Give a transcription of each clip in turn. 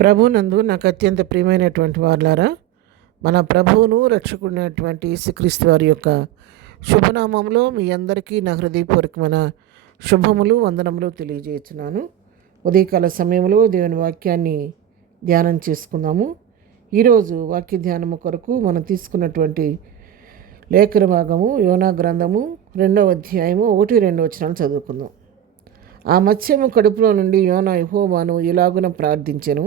ప్రభునందు నాకు అత్యంత ప్రియమైనటువంటి వారులారా, మన ప్రభువును రక్షకుడైనటువంటి యేసుక్రీస్తు వారి యొక్క శుభనామంలో మీ అందరికీ నా హృదయపూర్వకమైన శుభములు వందనములు తెలియజేస్తున్నాను. ఉదయకాల సమయంలో దేవుని వాక్యాన్ని ధ్యానం చేసుకుందాము. ఈరోజు వాక్య ధ్యానము కొరకు మనం తీసుకున్నటువంటి లేఖన భాగము యోనా గ్రంథము 2వ అధ్యాయము 1-2 వచనాలు చదువుకుందాం. ఆ మత్స్యము కడుపులో నుండి యోనా యెహోవాను ఇలాగున ప్రార్థించెను.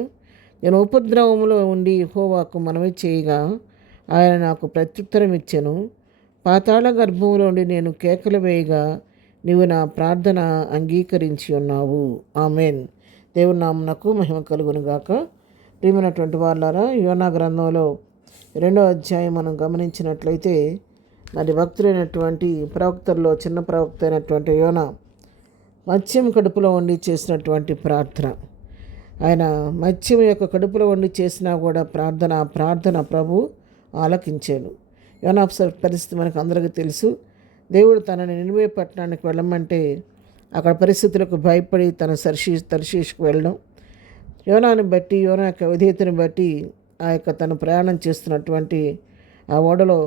నేను ఉపద్రవములో ఉండి యెహోవాకు మనవి చేయగా ఆయన నాకు ప్రత్యుత్తరం ఇచ్చెను. పాతాళ గర్భంలో ఉండి నేను కేకలు వేయగా నీవు నా ప్రార్థన అంగీకరించి ఉన్నావు. ఆమెన్. దేవుని నామమునకు మహిమ కలుగును గాక. ప్రియమైనటువంటి వాళ్ళారా, యోనా గ్రంథంలో 2వ అధ్యాయం మనం గమనించినట్లయితే మరి భక్తులైనటువంటి ప్రవక్తల్లో చిన్న ప్రవక్త అయినటువంటి యోనా మత్స్యం కడుపులో ఉండి చేసినటువంటి ప్రార్థన, ఆయన మత్స్యం యొక్క కడుపులో ఉండి చేసినా కూడా ప్రార్థన ప్రభు ఆలకించాడు. యోనా పరిస్థితి మనకు అందరికీ తెలుసు. దేవుడు తనని నినివే పట్టణానికి వెళ్ళమంటే అక్కడ పరిస్థితులకు భయపడి తన తర్షీష్కు వెళ్ళడం, యోనాని బట్టి యోనా యొక్క విధేయతను బట్టి ఆ యొక్క తను ప్రయాణం చేస్తున్నటువంటి ఆ ఓడలో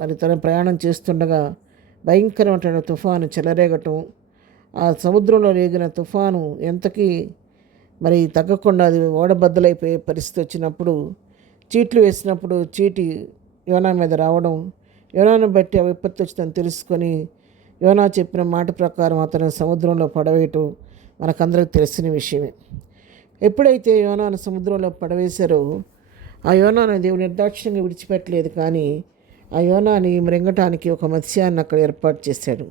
మరి తను ప్రయాణం చేస్తుండగా భయంకరమైన తుఫాను చెలరేగటం, ఆ సముద్రంలో రేగిన తుఫాను ఎంతకీ మరి తగ్గకుండా అది ఓడబద్దలైపోయే పరిస్థితి వచ్చినప్పుడు చీట్లు వేసినప్పుడు చీటి యోనా మీద రావడం, యోనాను బట్టి ఆ విపత్తు వచ్చిందని తెలుసుకొని యోనా చెప్పిన మాట ప్రకారం అతను సముద్రంలో పడవేయటం మనకందరికి తెలిసిన విషయమే. ఎప్పుడైతే యోనాను సముద్రంలో పడవేశారో ఆ యోనాను దేవుడు నిర్దాక్షిణ్యంగా విడిచిపెట్టలేదు, కానీ ఆ యోనాని మృంగటానికి ఒక మత్స్యాన్ని అక్కడ ఏర్పాటు చేశాడు.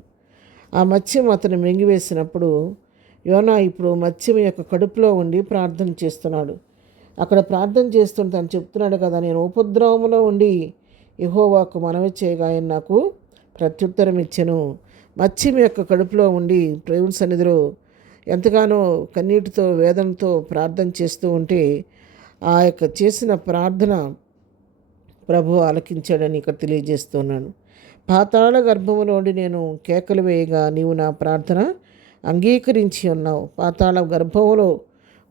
ఆ మత్స్యం అతను మింగివేసినప్పుడు యోనా ఇప్పుడు మత్స్యం యొక్క కడుపులో ఉండి ప్రార్థన చేస్తున్నాడు. అక్కడ ప్రార్థన చేస్తుంటే తను చెప్తున్నాడు కదా, నేను ఉపద్రవములో ఉండి యెహోవాకు మనవి చేయగా ఆయన నాకు ప్రత్యుత్తరం ఇచ్చెను. మత్స్యం యొక్క కడుపులో ఉండి దేవుని సన్నిధిలో ఎంతగానో కన్నీటితో వేదనతో ప్రార్థన చేస్తూ ఉంటే ఆ యొక్క చేసిన ప్రార్థన ప్రభు ఆలకించాడని ఇక్కడ తెలియజేస్తున్నాను. పాతాళ గర్భములో ఉండి నేను కేకలు వేయగా నీవు నా ప్రార్థన అంగీకరించి ఉన్నావు. పాతాళ గర్భంలో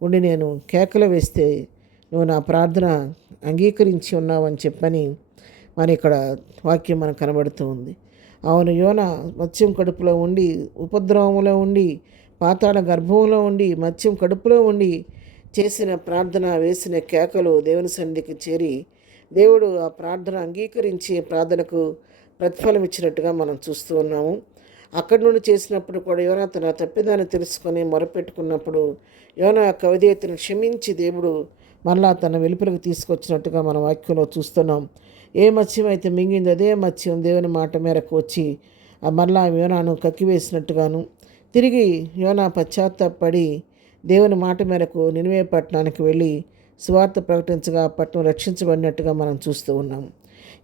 ఉండి నేను కేకలు వేస్తే నువ్వు నా ప్రార్థన అంగీకరించి ఉన్నావు అని చెప్పని మన ఇక్కడ వాక్యం మనకు కనబడుతూ ఉంది. అవును, యోనా మత్స్యం కడుపులో ఉండి ఉపద్రవములో ఉండి పాతాళ గర్భంలో ఉండి మత్స్యం కడుపులో ఉండి చేసిన ప్రార్థన వేసిన కేకలు దేవుని సన్నిధికి చేరి దేవుడు ఆ ప్రార్థన అంగీకరించి ప్రార్థనకు ప్రతిఫలం ఇచ్చినట్టుగా మనం చూస్తూ ఉన్నాము. అక్కడి నుండి చేసినప్పుడు కూడా యోనా తన తప్పిదాన్ని తెలుసుకొని మొరపెట్టుకున్నప్పుడు యోనా యొక్క విధేయతను క్షమించి దేవుడు మళ్ళా తన వెలుపలకు తీసుకొచ్చినట్టుగా మన వాక్యంలో చూస్తున్నాం. ఏ మత్స్యం అయితే మింగిందో అదే మత్స్యం దేవుని మాట మేరకు వచ్చి ఆ మళ్ళా యోనాను కక్కివేసినట్టుగాను తిరిగి యోనా పశ్చాత్తాపడి దేవుని మాట మేరకు నినివే పట్టణానికి వెళ్ళి సువార్త ప్రకటించగా పట్టణం రక్షించబడినట్టుగా మనం చూస్తూ ఉన్నాము.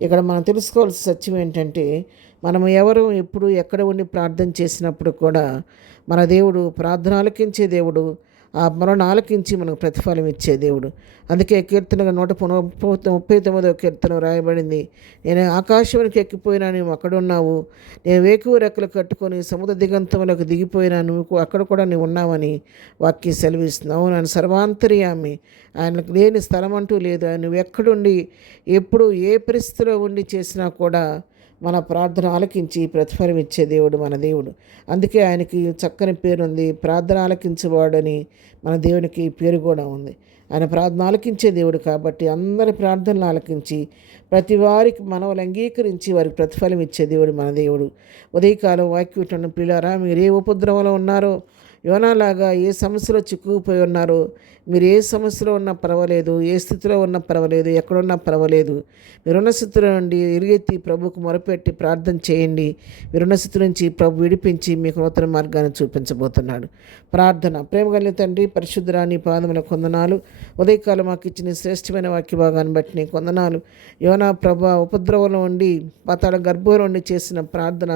ఇక్కడ మనం తెలుసుకోవాల్సిన సత్యం ఏంటంటే, మనం ఎవరు ఎప్పుడు ఎక్కడ ఉండి ప్రార్థన చేసినప్పుడు కూడా మన దేవుడు ప్రార్థన ఆలకించే దేవుడు, ఆ మరణ ఆలకించి మనకు ప్రతిఫలం ఇచ్చే దేవుడు. అందుకే కీర్తనగా 139వ కీర్తన రాయబడింది, నేను ఆకాశంలోకి ఎక్కిపోయినా నువ్వు అక్కడున్నావు, నేను వేకువ రెక్కలు కట్టుకొని సముద్ర దిగంతంలోకి దిగిపోయినా నువ్వు అక్కడ కూడా నువ్వు ఉన్నావని వాక్యం సెలవిస్తున్నావు. నన్ను సర్వాంతర్యామి, ఆయనకు లేని స్థలం అంటూ లేదు. ఆయన నువ్వు ఎక్కడుండి ఎప్పుడు ఏ పరిస్థితిలో ఉండి చేసినా కూడా మన ప్రార్థన ఆలకించి ప్రతిఫలం ఇచ్చే దేవుడు మన దేవుడు. అందుకే ఆయనకి చక్కని పేరుంది, ప్రార్థన ఆలకించేవాడని మన దేవునికి పేరు కూడా ఉంది. ఆయన ప్రార్థన ఆలకించే దేవుడు కాబట్టి అందరి ప్రార్థనలు ఆలకించి ప్రతి వారికి మనవలు అంగీకరించి వారికి ప్రతిఫలం ఇచ్చే దేవుడు మన దేవుడు. ఉదయకాలం వాక్యం పిల్లారా, మీరు ఏ ఉపద్రవంలో ఉన్నారో, యోనాలాగా ఏ సమస్యలో చిక్కుకుపోయి ఉన్నారో, మీరు ఏ సమస్యలో ఉన్నా పర్వాలేదు, ఏ స్థితిలో ఉన్నా పర్వాలేదు, ఎక్కడున్నా పర్వాలేదు, మీరున్న స్థితిలో నుండి ఎలుగెత్తి ప్రభుకు మొరపెట్టి ప్రార్థన చేయండి. మీరున్న స్థితి నుంచి ప్రభు విడిపించి మీకు నూతన మార్గాన్ని చూపించబోతున్నాడు. ప్రార్థన. ప్రేమ కలిగిన తండ్రి, పరిశుద్ధుడా, నీ పాదముల కొందనాలు. ఉదయకాలం మాకు ఇచ్చిన శ్రేష్టమైన వాక్య భాగాన్ని బట్టి నీ కొందనాలు. యోనా ప్రభు ఉపద్రవంలో ఉండి పాతాళ గర్భంలో ఉండి చేసిన ప్రార్థన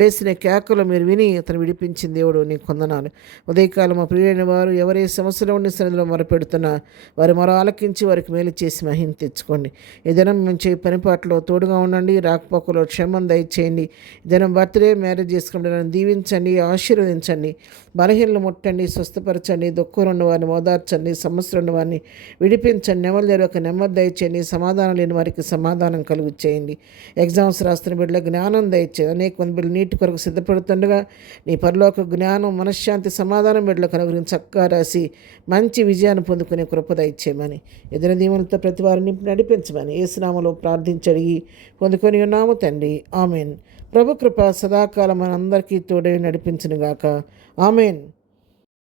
వేసిన కేకలు మీరు విని అతను విడిపించిన దేవుడు నీ కొందనాలు. ఉదయకాలం మా ప్రియులైన వారు ఎవరే సమస్యలో ఉండి సన్నిధిలో మొరపెడుతున్నా వారి మొర ఆలకించి వారికి మేలు చేసి మహిమ తెచ్చుకోండి. ఈ దినం మేము చేయ పనిపాట్లో తోడుగా ఉండండి. రాకపోకలో క్షేమం దయచేయండి. ఈ దినం బర్త్డే మ్యారేజ్ చేసుకుంటే దీవించండి, ఆశీర్వదించండి. బలహీనలు ముట్టండి, స్వస్థపరచండి. దుఃఖంలో ఉన్న వారిని ఓదార్చండి. సమస్యలు ఉన్న వారిని విడిపించండి. నెమ్మది ఒక నెమ్మది దయచేయండి. సమాధానం లేని వారికి సమాధానం కలుగు చేయండి. ఎగ్జామ్స్ రాస్తున్న బిడ్డల జ్ఞానం దయచేయండి. అనేక మంది బిడ్డలు నీటి కొరకు సిద్ధపడుతుండగా నీ పరలోక జ్ఞానం, మనశ్శాంతి, సమాధానం బిడ్డలకు అనుగురించి చక్కగా రాసి మంచి విజయాన్ని పొందుకునే కృప దయచేయమని, ఎదురు దీవులతో ప్రతి వారిని నడిపించమని యేసునామములో ప్రార్థించడిగి పొందుకొని ఉన్నాము తండ్రి. ఆమెన్. ప్రభు కృప సదాకాలం మనందరికీ తోడై నడిపించునుగాక. ఆమెన్.